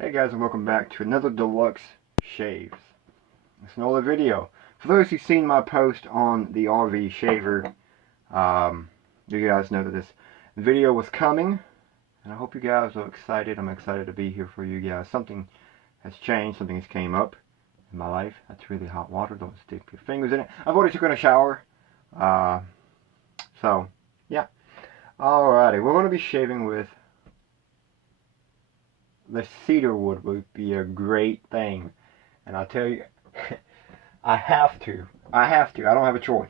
Hey guys, and welcome back to another deluxe shaves. It's another video. For those who've seen my post on the RV shaver, you guys know that this video was coming, and I hope you guys are excited. I'm excited to be here for you guys. Something has changed, something has came up in my life. That's really hot water. Don't stick your fingers in it. I've already taken a shower, so yeah. Alrighty, we're going to be shaving with the cedar wood. Would be a great thing, and I'll tell you, I have to. I don't have a choice.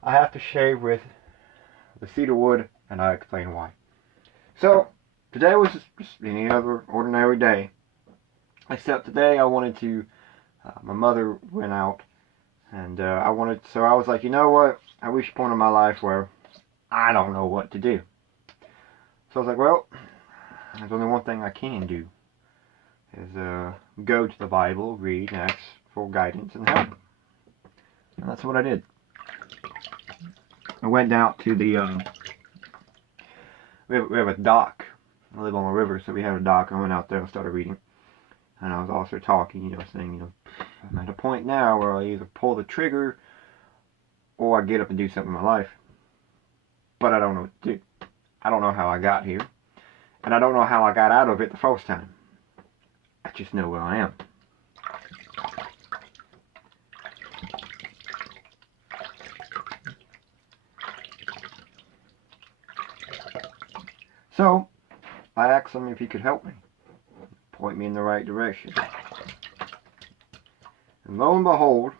I have to shave with the cedar wood, and I'll explain why. So today was just any other ordinary day, except today I wanted to. My mother went out, and so I was like, you know what? I reached a point in my life where I don't know what to do. So I was like, well, there's only one thing I can do, is go to the Bible, read, and ask for guidance and help. And that's what I did. I went down to the, we have a dock. I live on a river, so we have a dock. I went out there and started reading. And I was also talking, saying, I'm at a point now where I either pull the trigger or I get up and do something in my life. But I don't know what to do. I don't know how I got here. And I don't know how I got out of it the first time. I just know where I am. So, I asked him if he could help me. Point me in the right direction. And lo and behold,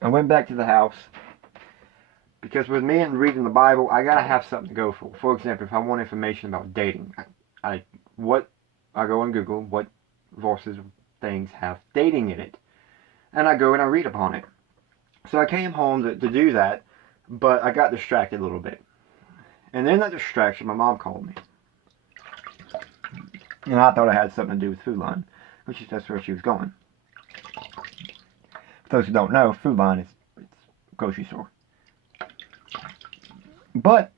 I went back to the house, because with me and reading the Bible, I gotta have something to go for. For example, if I want information about dating, I go on Google, what verses things have dating in it, and I go and I read upon it. So I came home to do that, but I got distracted a little bit. And in that distraction, my mom called me. And I thought it had something to do with Food Line, which is that's where she was going. For those who don't know, Food Line is a grocery store. But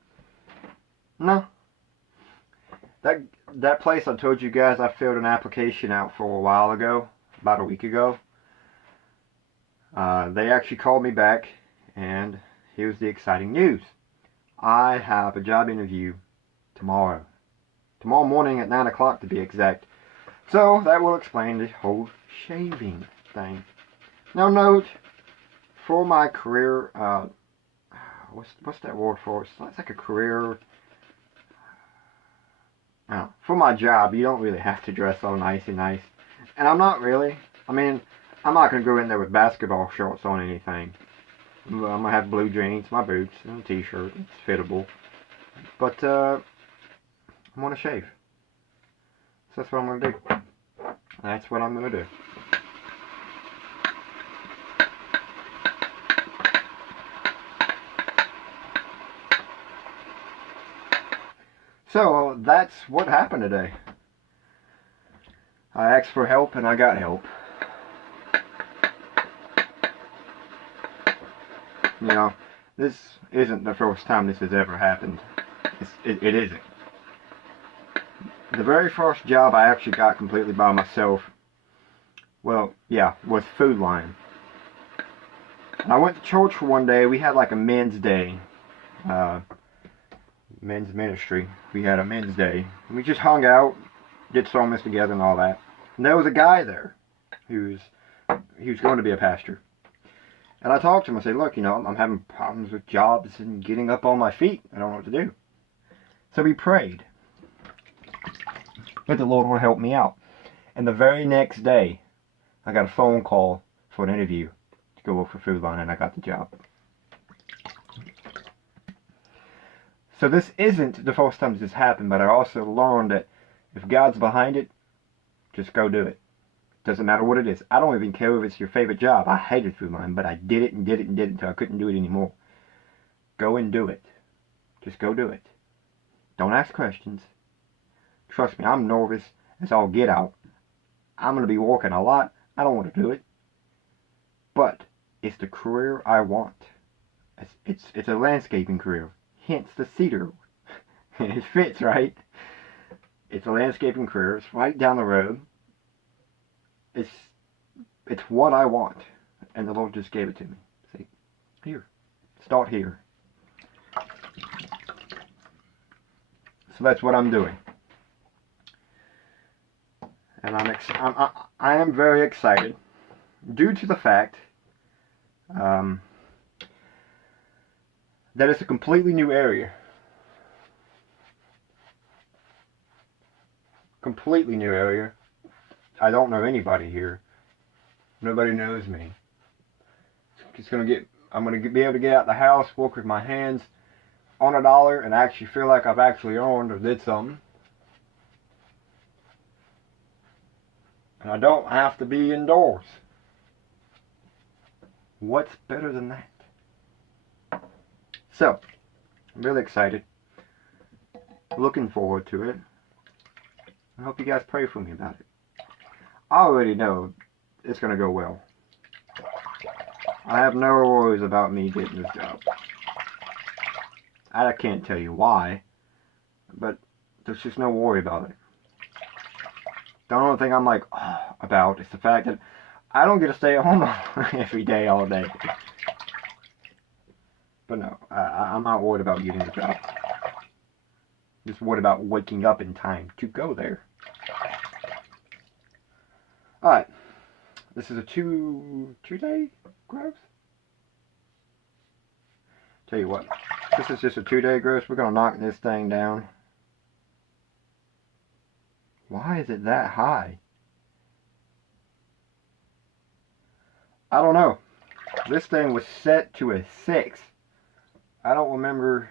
no, that place I told you guys I filled an application out for a while ago, about a week ago. They actually called me back, and here's the exciting news. I have a job interview tomorrow morning at 9 o'clock to be exact. So that will explain the whole shaving thing. Now note, for my career, what's that word for? It's like a career. For my job, you don't really have to dress all nice. And I'm not really. I mean, I'm not going to go in there with basketball shorts on anything. I'm going to have blue jeans, my boots, and a t-shirt. It's fittable. But, I'm going to shave. So that's what I'm going to do. That's what I'm going to do. So, that's what happened today. I asked for help and I got help. This isn't the first time this has ever happened. It isn't. The very first job I actually got completely by myself, well, yeah, was Food Line. And I went to church for one day. We had like a men's day. Men's ministry. We had a men's day. And we just hung out, did sermons together and all that. And there was a guy there he was going to be a pastor. And I talked to him. I said, look, I'm having problems with jobs and getting up on my feet. I don't know what to do. So we prayed that the Lord would help me out. And the very next day, I got a phone call for an interview to go work for Food Line, and I got the job. So this isn't the first time this has happened, but I also learned that if God's behind it, just go do it. Doesn't matter what it is. I don't even care if it's your favorite job. I hated Food Line, but I did it until I couldn't do it anymore. Go and do it. Just go do it. Don't ask questions. Trust me, I'm nervous as all get out. I'm going to be working a lot. I don't want to do it. But it's the career I want. It's a landscaping career. Hence the cedar It fits, right? It's a landscaping career. It's right down the road. It's what I want, and the Lord just gave it to me. See, here, start here. So that's what I'm doing, and I am very excited due to the fact that it's a completely new area. Completely new area. I don't know anybody here. Nobody knows me. I'm gonna be able to get out the house, walk with my hands on a dollar, and actually feel like I've actually owned or did something. And I don't have to be indoors. What's better than that? So, I'm really excited. Looking forward to it. I hope you guys pray for me about it. I already know it's going to go well. I have no worries about me getting this job. I can't tell you why, but there's just no worry about it. The only thing I'm like about is the fact that I don't get to stay at home every day, all day. But no, I'm not worried about getting the job. Just worried about waking up in time to go there. Alright, this is a two-day gross? Tell you what, this is just a 2-day gross. We're going to knock this thing down. Why is it that high? I don't know. This thing was set to a 6. I don't remember.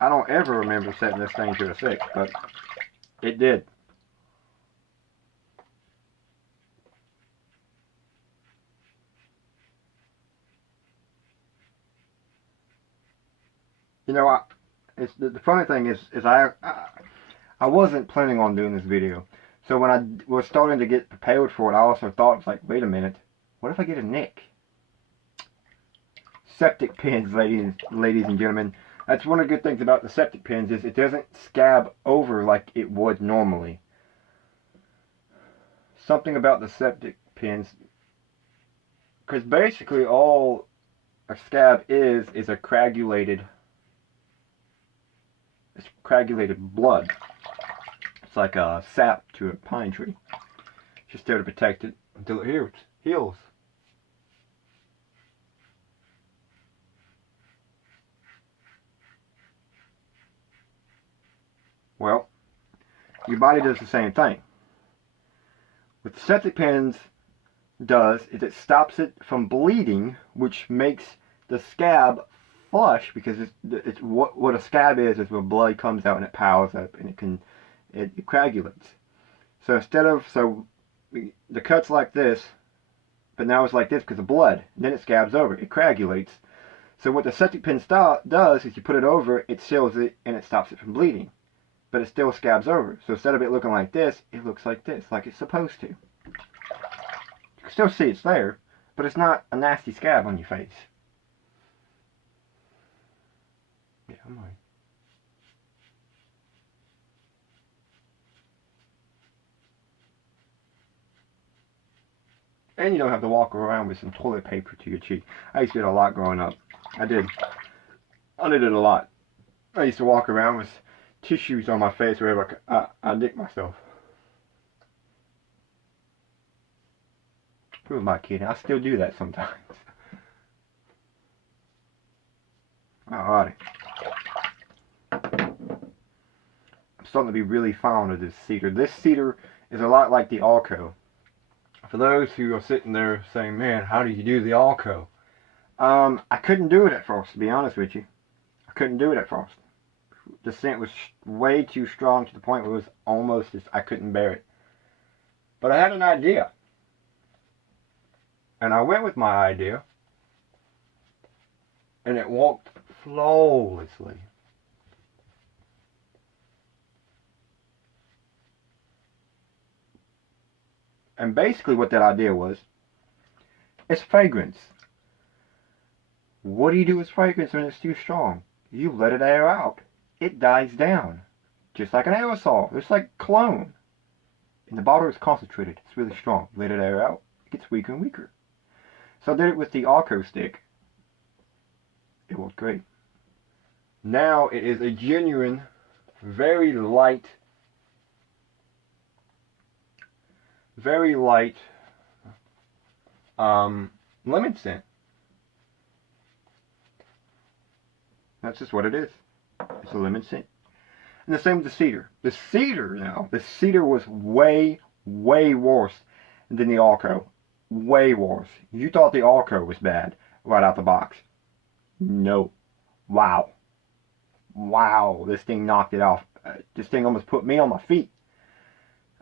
I don't ever remember setting this thing to a 6, but it did. You know, it's the funny thing is I wasn't planning on doing this video. So when I was starting to get prepared for it, I also thought, it's like, wait a minute, what if I get a nick? Septic pins, ladies and gentlemen. That's one of the good things about the septic pins, is it doesn't scab over like it would normally. Something about the septic pins, because basically all a scab is a coagulated blood. It's like a sap to a pine tree. Just there to protect it until it heals. Well, your body does the same thing. What the septic pins does is it stops it from bleeding, which makes the scab flush, because it's what a scab is where blood comes out and it piles up and it coagulates. So instead of, the cut's like this, but now it's like this because of blood. And then it scabs over, it coagulates. So what the septic pin does is you put it over, it seals it, and it stops it from bleeding. But it still scabs over. So instead of it looking like this, it looks like this, like it's supposed to. You can still see it's there, but it's not a nasty scab on your face. Yeah, I'm right. And you don't have to walk around with some toilet paper to your cheek. I used to do it a lot growing up. I did it a lot. I used to walk around with tissues on my face wherever I nicked myself. Who am I kidding? I still do that sometimes. Alrighty. I'm starting to be really fond of this cedar. This cedar is a lot like the Alco. For those who are sitting there saying, man, how do you do the Alco? I couldn't do it at first, to be honest with you. I couldn't do it at first. The scent was way too strong to the point where it was almost I couldn't bear it. But I had an idea. And I went with my idea. And it walked flawlessly. And basically what that idea was, it's fragrance. What do you do with fragrance when it's too strong? You let it air out. It dies down. Just like an aerosol. It's like cologne. And the bottle is concentrated. It's really strong. Let it air out. It gets weaker and weaker. So I did it with the Arco stick. It worked great. Now it is a genuine, very light lemon scent. That's just what it is. It's a lemon scent. And the same with the cedar. The cedar was way, way worse than the Arco. Way worse. You thought the Arco was bad right out the box. No. Wow. Wow. This thing knocked it off. This thing almost put me on my feet.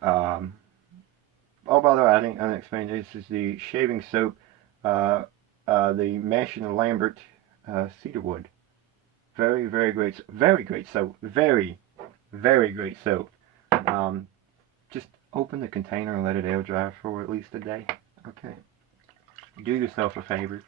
Oh, by the way, I think I didn't explain this is the shaving soap, the Mash and Lambert cedarwood. Very, very great. Very great soap. Very, very great soap. Just open the container and let it air dry for at least a day. Okay. Do yourself a favor.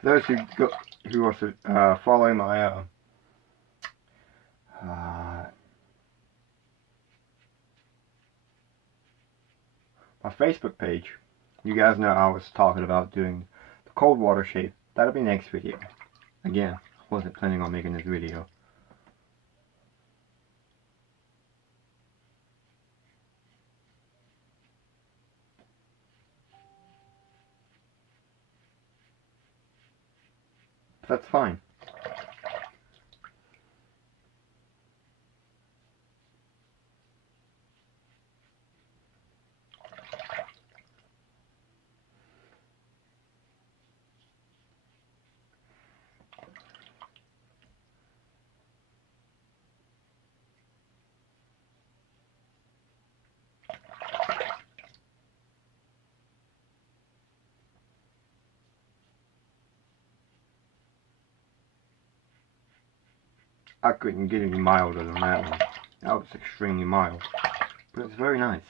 For those who are following my my Facebook page, you guys know I was talking about doing the cold water shave. That'll be next video. Again, I wasn't planning on making this video. That's fine. I couldn't get any milder than that one. That was extremely mild. But it's very nice.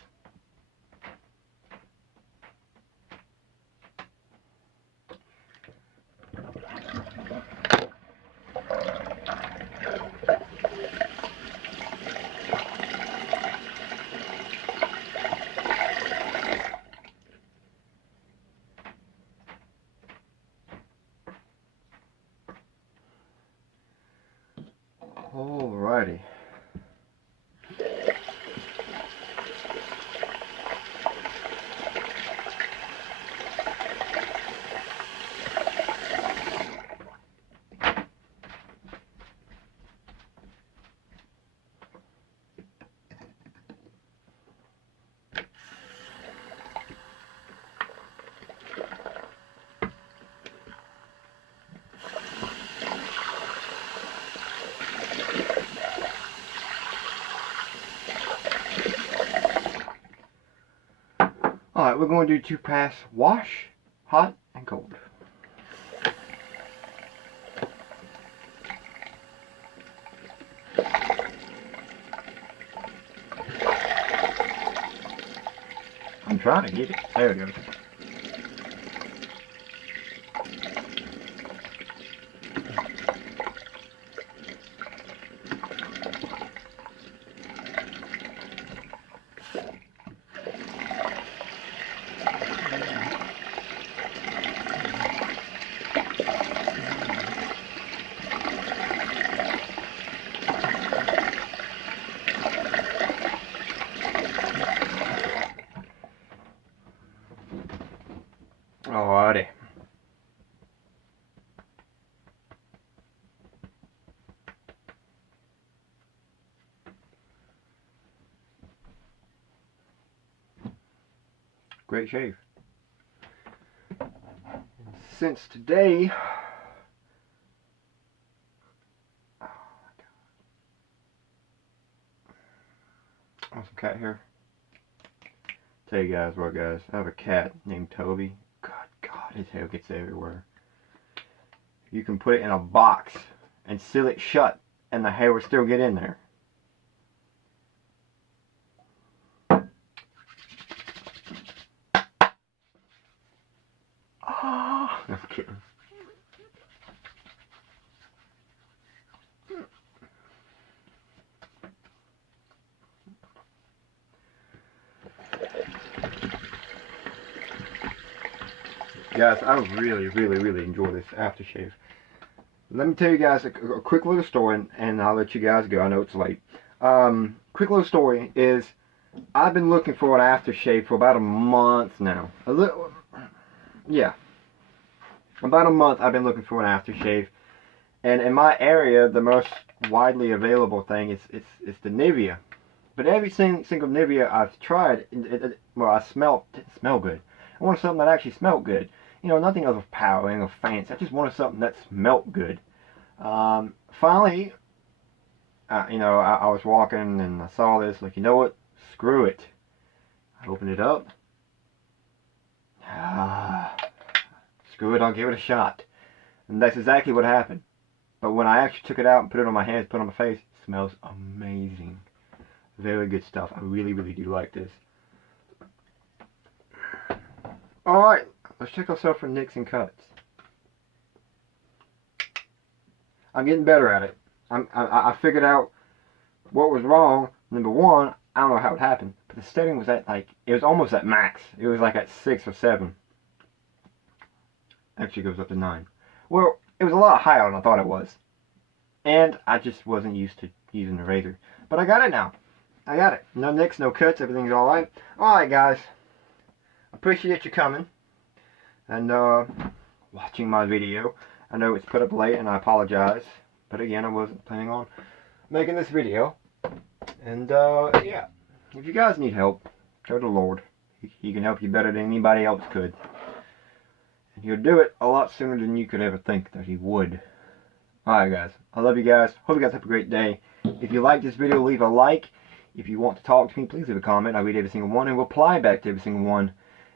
Alrighty. Alright, we're going to do 2-pass wash, hot and cold. I'm trying to get it. There it goes. Alrighty. Great shave. Since today, Want some cat hair? Tell you guys what, guys. I have a cat named Toby. God, his hair gets everywhere. You can put it in a box and seal it shut, and the hair will still get in there. Oh, I'm kidding. Guys, I really enjoy this aftershave. Let me tell you guys a quick little story, and I'll let you guys go. I know it's late. Quick little story is, I've been looking for an aftershave for about a month now. Yeah. About a month I've been looking for an aftershave. And in my area, the most widely available thing is the Nivea. But every single Nivea I've tried, didn't smell good. I wanted something that actually smelled good. You know, nothing overpowering or fancy. I just wanted something that smelled good. Finally, you know, I was walking and I saw this. Like, you know what? Screw it. I opened it up. Screw it. I'll give it a shot. And that's exactly what happened. But when I actually took it out and put it on my hands, put it on my face, it smells amazing. Very good stuff. I really do like this. Alright, let's check ourselves for nicks and cuts. I'm getting better at it. I figured out what was wrong. Number one, I don't know how it happened, but the setting was at, like, it was almost at max. It was like at 6 or 7. Actually goes up to 9. Well, it was a lot higher than I thought it was. And I just wasn't used to using the razor. But I got it now. I got it. No nicks, no cuts, everything's alright. Alright, guys. Appreciate you coming and watching my video. I know it's put up late and I apologize, but again, I wasn't planning on making this video. And yeah, if you guys need help, go to the Lord. He can help you better than anybody else could, and he'll do it a lot sooner than you could ever think that he would. Alright, guys, I love you guys. Hope you guys have a great day. If you like this video, leave a like. If you want to talk to me, please leave a comment. I read every single one and reply back to every single one.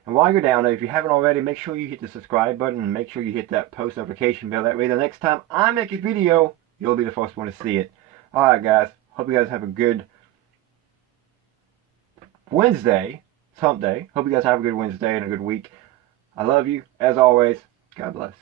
And while you're down there, if you haven't already, make sure you hit the subscribe button and make sure you hit that post notification bell. That way the next time I make a video, you'll be the first one to see it. Alright, guys. Hope you guys have a good Wednesday. It's hump day. Hope you guys have a good Wednesday and a good week. I love you. As always, God bless.